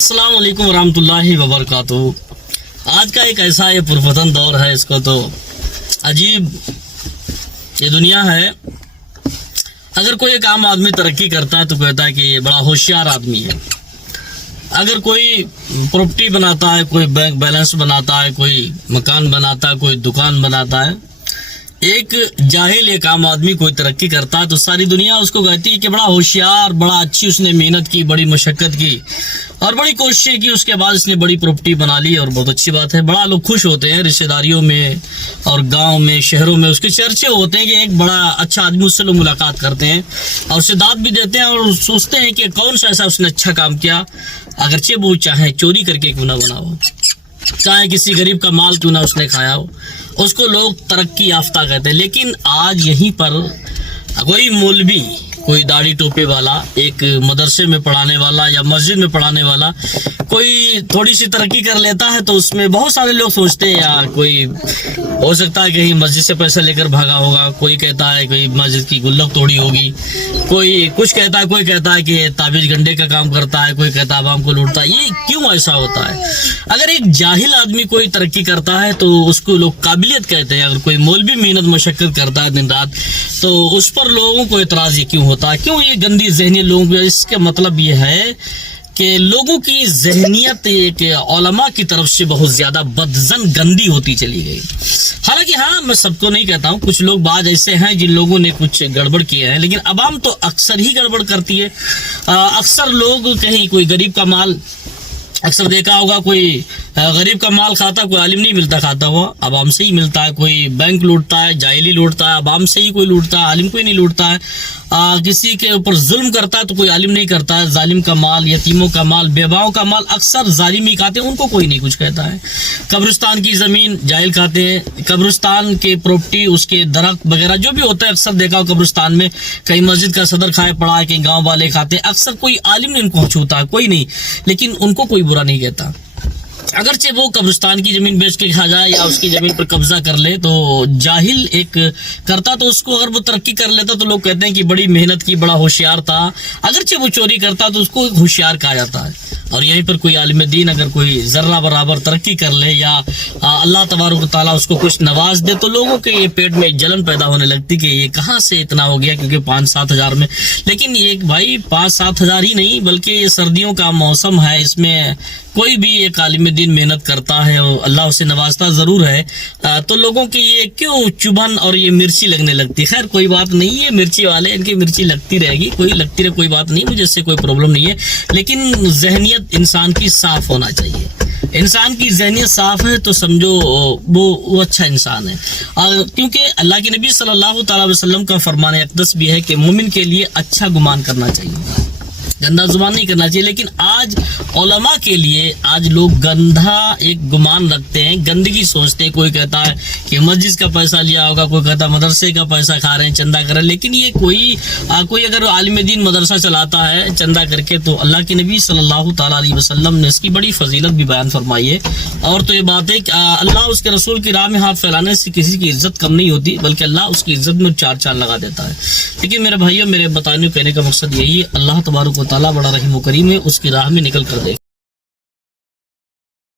السلام علیکم ورحمۃ اللہ وبرکاتہ۔ آج کا ایک ایسا یہ پرفتن دور ہے، اس کو تو عجیب یہ دنیا ہے۔ اگر کوئی ایک عام آدمی ترقی کرتا ہے تو کہتا ہے کہ یہ بڑا ہوشیار آدمی ہے۔ اگر کوئی پراپرٹی بناتا ہے، کوئی بینک بیلنس بناتا ہے، کوئی مکان بناتا ہے، کوئی دکان بناتا ہے، ایک جاہل ایک عام آدمی کوئی ترقی کرتا ہے تو ساری دنیا اس کو کہتی ہے کہ بڑا ہوشیار، بڑا اچھی اس نے محنت کی، بڑی مشقت کی اور بڑی کوششیں کی، اس کے بعد اس نے بڑی پراپرٹی بنا لی اور بہت اچھی بات ہے۔ بڑا لوگ خوش ہوتے ہیں، رشتہ داریوں میں اور گاؤں میں، شہروں میں اس کے چرچے ہوتے ہیں کہ ایک بڑا اچھا آدمی، اس سے لوگ ملاقات کرتے ہیں اور اسے داد بھی دیتے ہیں اور سوچتے ہیں کہ کون سا ایسا اس نے اچھا کام کیا، اگرچہ وہ چاہے چوری کر کے کیوں نہ بنا ہو، چاہے کسی غریب کا مال کیوں نہ اس نے کھایا ہو، اس کو لوگ ترقی یافتہ کہتے ہیں۔ لیکن آج یہیں پر کوئی مولوی، کوئی داڑھی ٹوپے والا، ایک مدرسے میں پڑھانے والا یا مسجد میں پڑھانے والا کوئی تھوڑی سی ترقی کر لیتا ہے تو اس میں بہت سارے لوگ سوچتے ہیں، یا کوئی ہو سکتا ہے کہیں مسجد سے پیسہ لے کر بھاگا ہوگا، کوئی کہتا ہے کوئی مسجد کی گلک توڑی ہوگی، کوئی کچھ کہتا ہے، کوئی کہتا ہے کہ تعویذ گنڈے کا کام کرتا ہے، کوئی کہتا ہے عوام کو لوٹتا ہے۔ یہ کیوں ایسا ہوتا ہے؟ اگر ایک جاہل آدمی کوئی ترقی کرتا ہے تو اس کو لوگ قابلیت کہتے ہیں، اگر کوئی مولوی محنت مشقت کرتا ہے دن رات تو اس پر لوگوں کو اعتراض یہ کیوں ہوتا ہے؟ کیوں یہ گندی ذہنی لوگوں کو؟ اس کا مطلب یہ ہے کہ لوگوں کی ذہنیت ایک علماء کی طرف سے بہت زیادہ بدزن گندی ہوتی چلی گئی۔ حالانکہ ہاں، میں سب کو نہیں کہتا ہوں، کچھ لوگ بعض ایسے ہیں جن لوگوں نے کچھ گڑبڑ کیے ہیں، لیکن عوام تو اکثر ہی گڑبڑ کرتی ہے۔ اکثر لوگ کہیں کوئی غریب کا مال، اکثر دیکھا ہوگا کوئی غریب کا مال کھاتا، کوئی عالم نہیں ملتا کھاتا ہوا، عوام سے ہی ملتا ہے۔ کوئی بینک لوٹتا ہے، جاہلی لوٹتا ہے، عوام سے ہی کوئی لوٹتا ہے، عالم کوئی نہیں لوٹتا ہے۔ کسی کے اوپر ظلم کرتا ہے تو کوئی عالم نہیں کرتا ہے۔ ظالم کا مال، یتیموں کا مال، بیواؤں کا مال اکثر ظالم ہی کھاتے ہیں، ان کو کوئی نہیں کچھ کہتا ہے۔ قبرستان کی زمین جاہل کھاتے ہیں، قبرستان کے پراپرٹی، اس کے درخت وغیرہ جو بھی ہوتا ہے اکثر دیکھا ہو قبرستان میں، کہیں مسجد کا صدر کھائے پڑا ہے، کہیں گاؤں والے کھاتے ہیں، اکثر کوئی عالم نہیں ان کو چھوتا ہے، کوئی نہیں، لیکن ان کو کوئی برا نہیں کہتا۔ اگرچہ وہ قبرستان کی زمین بیچ کے کھا جائے یا اس کی زمین پر قبضہ کر لے تو جاہل ایک کرتا تو اس کو، اگر وہ ترقی کر لیتا تو لوگ کہتے ہیں کہ بڑی محنت کی، بڑا ہوشیار تھا۔ اگرچہ وہ چوری کرتا تو اس کو ایک ہوشیار کہا جاتا ہے۔ اور یہیں پر کوئی عالم دین اگر کوئی ذرہ برابر ترقی کر لے یا اللہ تبارک و تعالیٰ اس کو کچھ نواز دے تو لوگوں کے یہ پیٹ میں جلن پیدا ہونے لگتی کہ یہ کہاں سے اتنا ہو گیا، کیونکہ 5-7 ہزار میں۔ لیکن یہ بھائی 5-7 ہزار ہی نہیں، بلکہ یہ سردیوں کا موسم ہے، اس میں کوئی بھی ایک عالم دین محنت کرتا ہے اور اللہ اسے نوازتا ضرور ہے، تو لوگوں کی یہ کیوں چبھن اور یہ مرچی لگنے لگتی؟ خیر کوئی بات نہیں، یہ مرچی والے ان کی مرچی لگتی رہے گی، کوئی لگتی رہے، کوئی بات نہیں، مجھے اس سے کوئی پرابلم نہیں ہے۔ لیکن ذہنیت انسان کی صاف ہونا چاہیے۔ انسان کی ذہنیت صاف ہے تو سمجھو وہ اچھا انسان ہے، کیونکہ اللہ کے نبی صلی اللہ تعالی وسلم کا فرمان اقدس بھی ہے کہ مومن کے لیے اچھا گمان کرنا چاہیے، گندا زبان نہیں کرنا چاہیے۔ لیکن آج علماء کے لیے آج لوگ گندھا ایک گمان رکھتے ہیں، گندگی سوچتے ہیں۔ کوئی کہتا ہے کہ مسجد کا پیسہ لیا ہوگا، کوئی کہتا ہے مدرسے کا پیسہ کھا رہے ہیں، چندہ کر رہے ہیں۔ لیکن یہ کوئی اگر عالم دین مدرسہ چلاتا ہے چندہ کر کے تو اللہ کے نبی صلی اللہ تعالیٰ علیہ وسلم نے اس کی بڑی فضیلت بھی بیان فرمائی ہے۔ اور تو یہ بات ہے کہ اللہ اس کے رسول کی راہ میں ہاتھ پھیلانے سے کسی کی عزت کم نہیں ہوتی، بلکہ اللہ اس کی عزت میں 4 چاند لگا دیتا ہے۔ لیکن میرے بھائیوں، میرے بتانے کہنے کا مقصد یہی ہے، اللہ تبارک و تعالیٰ بڑا رحیم و کریم ہے، اس کی راہ میں نکل کر دے۔